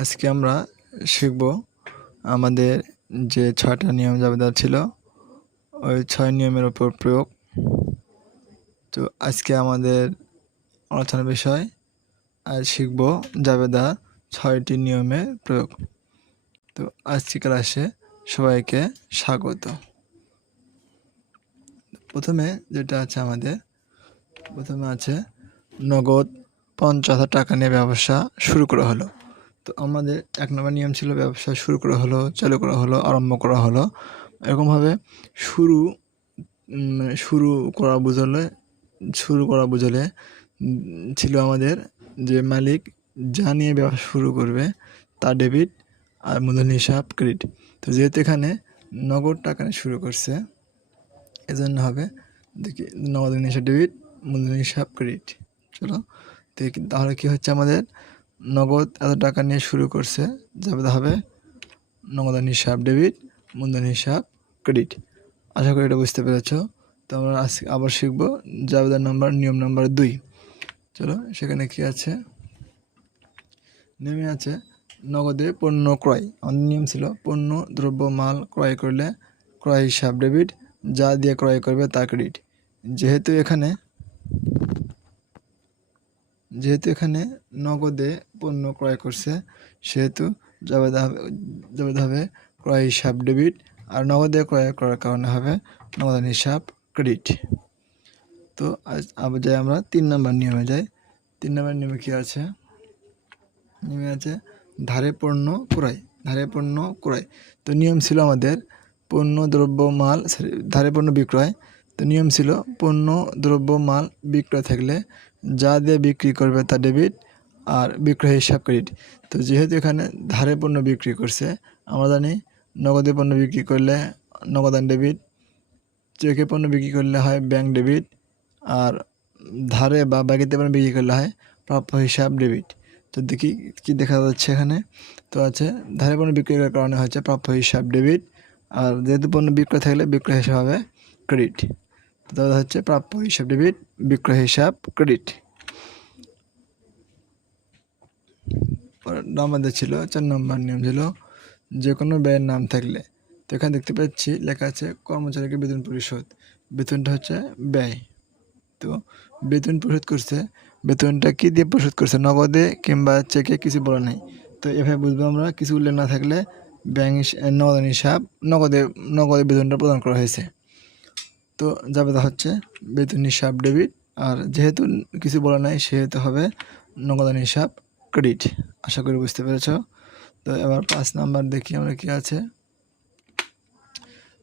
আজকে আমরা শিখব আমাদের যে ৬টা নিয়ম জাবেদা ছিল ওই ৬ নিয়মের উপর প্রয়োগ। তো আজকে আমাদের আলোচনার বিষয় আজ শিখব জাবেদা ৬টি নিয়মের প্রয়োগ। তো আজকে ক্লাসে সবাইকে স্বাগত। প্রথমে যেটা আছে প্রথমে আছে নগদ ৫০,০০০ টাকা নিয়ে ব্যবসা শুরু করা হলো। তো আমাদের ১ নম্বর নিয়ম ছিল ব্যবসা শুরু করা হলো, চালু করা হলো, আরম্ভ করা হলো। এরকমভাবে শুরু করা বোঝালে ছিল আমাদের যে মালিক যা নিয়ে ব্যবসা শুরু করবে তা ডেবিট আর মূলধন হিসাব ক্রেডিট। তো যেহেতু এখানে নগদ টাকা নিয়ে শুরু করছে এজন্য হবে দেখি নগদ হিসাব ডেবিট, মূলধন হিসাব ক্রেডিট। চলো দেখি তাহলে কী হচ্ছে, আমাদের নগদ এত টাকা নিয়ে শুরু করছে যাবে হবে নগদান হিসাব ডেবিট, মূলধন হিসাব ক্রেডিট। আশা করি এটা বুঝতে পেরেছ। তো আমরা আবার শিখবো জাবেদার নিয়ম নাম্বার ২। চলো সেখানে কি আছে, নিয়মে আছে নগদে পণ্য ক্রয়। আমাদের নিয়ম ছিল পণ্য দ্রব্য মাল ক্রয় করলে ক্রয় হিসাব ডেবিট, যা দিয়ে ক্রয় করবে তা ক্রেডিট। যেহেতু এখানে নগদে পণ্য ক্রয় করছে সেহেতু জাবেদা হবে ক্রয় হিসাব ডেবিট, আর নগদে ক্রয় করার কারণে হবে নগদান হিসাব ক্রেডিট। তো আবার যাই আমরা ৩ নম্বর নিয়মে যাই। ৩ নম্বর নিয়মে কী আছে, নিয়মে আছে ধারে পণ্য ক্রয়। তো নিয়ম ছিল আমাদের পণ্য দ্রব্য মাল ধারে পণ্য বিক্রয়। তো নিয়ম ছিল পণ্য দ্রব্য মাল বিক্রয় থাকলে যা দিয়ে বিক্রি করবে তা ডেবিট আর বিক্রয় হিসাব ক্রেডিট। তো যেহেতু এখানে ধারে পণ্য বিক্রি করছে, আমরা জানি নগদে পণ্য বিক্রি করলে নগদান ডেবিট, চেকে পণ্য বিক্রি করলে হয় ব্যাংক ডেবিট, আর ধারে বা বাকিতে পণ্য বিক্রি করলে হয় প্রাপ্য হিসাব ডেবিট। তো দেখি কি দেখা যাচ্ছে এখানে, তো আছে ধারে পণ্য বিক্রি করার কারণে হচ্ছে প্রাপ্য হিসাব ডেবিট, আর যেহেতু পণ্য বিক্রয় থাকলে বিক্রয় হিসাব হবে ক্রেডিট। তাহলে হচ্ছে প্রাপ্য হিসাব ডেবিট, বিক্রয় হিসাব ক্রেডিট। আমাদের ছিল ৪ নম্বর নিয়ম ছিল যে কোনো ব্যয়ের নাম থাকলে। তো এখানে দেখতে পাচ্ছি লেখা আছে কর্মচারীকে বেতন পরিশোধ। বেতনটা হচ্ছে ব্যয়। তো বেতন পরিশোধ করছে, বেতনটা কী দিয়ে পরিশোধ করছে, নগদে কিংবা চেকে কিছু বলা নেই। তো এভাবে বুঝবো আমরা কিছু উল্লেখ না থাকলে নগদান হিসাব নগদে বেতনটা প্রদান করা হয়েছে। তো জাবেদা হচ্ছে বেতন হিসাব ডেবিট, আর যেহেতু কিছু বলা নাই সেহেতু হবে নগদান হিসাব ক্রেডিট। আশা করি বুঝতে পেরেছ। তো এবার ৫ নাম্বার দেখি আমরা কি আছে।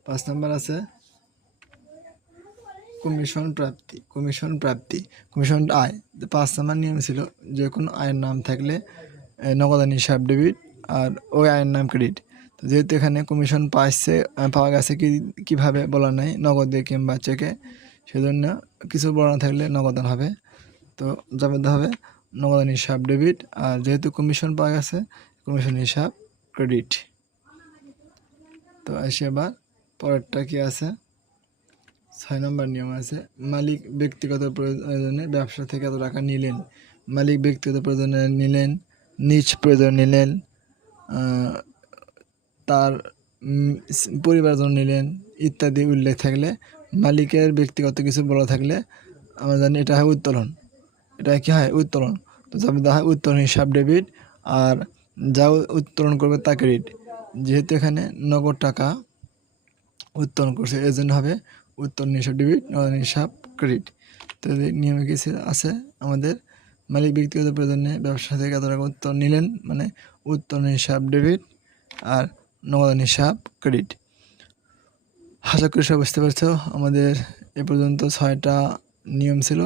৫ নাম্বার আছে কমিশন আয়। ৫ নাম্বার নিয়ম ছিল যে কোনো আয়ের নাম থাকলে নগদান হিসাব ডেবিট আর ওই আয়ের নাম ক্রেডিট। তো যেহেতু এখানে কমিশন পাওয়া গেছে কীভাবে বলা নাই, নগদে কিংবা চেকে, সেজন্য কিছু বলা না থাকলে নগদান হবে। তো জাবেদা হবে নগদান হিসাব ডেবিট, আর যেহেতু কমিশন পাওয়া গেছে কমিশন হিসাব ক্রেডিট। তো আসি আবার পরেরটা কি আছে, ৬ নম্বর নিয়ম আছে মালিক ব্যক্তিগত প্রয়োজনে ব্যবসা থেকে এত টাকা নিলেন। মালিক ব্যক্তিগত প্রয়োজনে নিলেন, নিজ প্রয়োজনে নিলেন, তার পরিবারের জন্য নিলেন ইত্যাদি উল্লেখ থাকলে, মালিকের ব্যক্তিগত কিছু বলা থাকলে আমরা জানি এটা হয় উত্তোলন। এটা কি হয়, উত্তোলন। তো জাবেদা হয় উত্তোলন হিসাব ডেবিট, আর যা উত্তোলন করবে তা ক্রেডিট। যেহেতু এখানে নগদ টাকা উত্তোলন করছে এজন্য হবে উত্তোলন হিসাব ডেবিট, নগদ হিসাব ক্রেডিট। তো নিয়মে কিছু আছে আমাদের মালিক ব্যক্তিগত প্রয়োজনে ব্যবসা থেকে এত টাকা উত্তোলন নিলেন, মানে উত্তোলন হিসাব ডেবিট আর নগদান হিসাব ক্রেডিট। আশা করি সব বুঝতে পারছো। আমাদের এ পর্যন্ত ৬টা নিয়ম ছিল,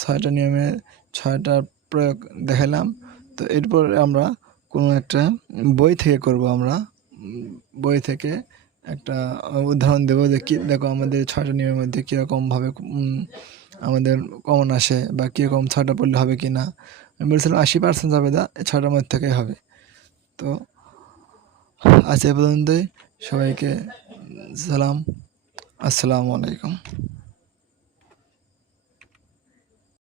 ৬টা নিয়মে ৬টা প্রয়োগ দেখালাম। তো এরপর আমরা কোনো একটা বই থেকে করব, আমরা বই থেকে একটা উদাহরণ দেবো যে দেখো আমাদের ৬টা নিয়মের মধ্যে কীরকমভাবে আমাদের কমন আসে বা কীরকম ৬টা পড়লে হবে কি না। আমি বলছিলাম ৮০% জাবেদা ৬টার মধ্যে থেকেই হবে। তো আজ এ পর্যন্তই, সবাইকে সালাম, আসসালামু আলাইকুম।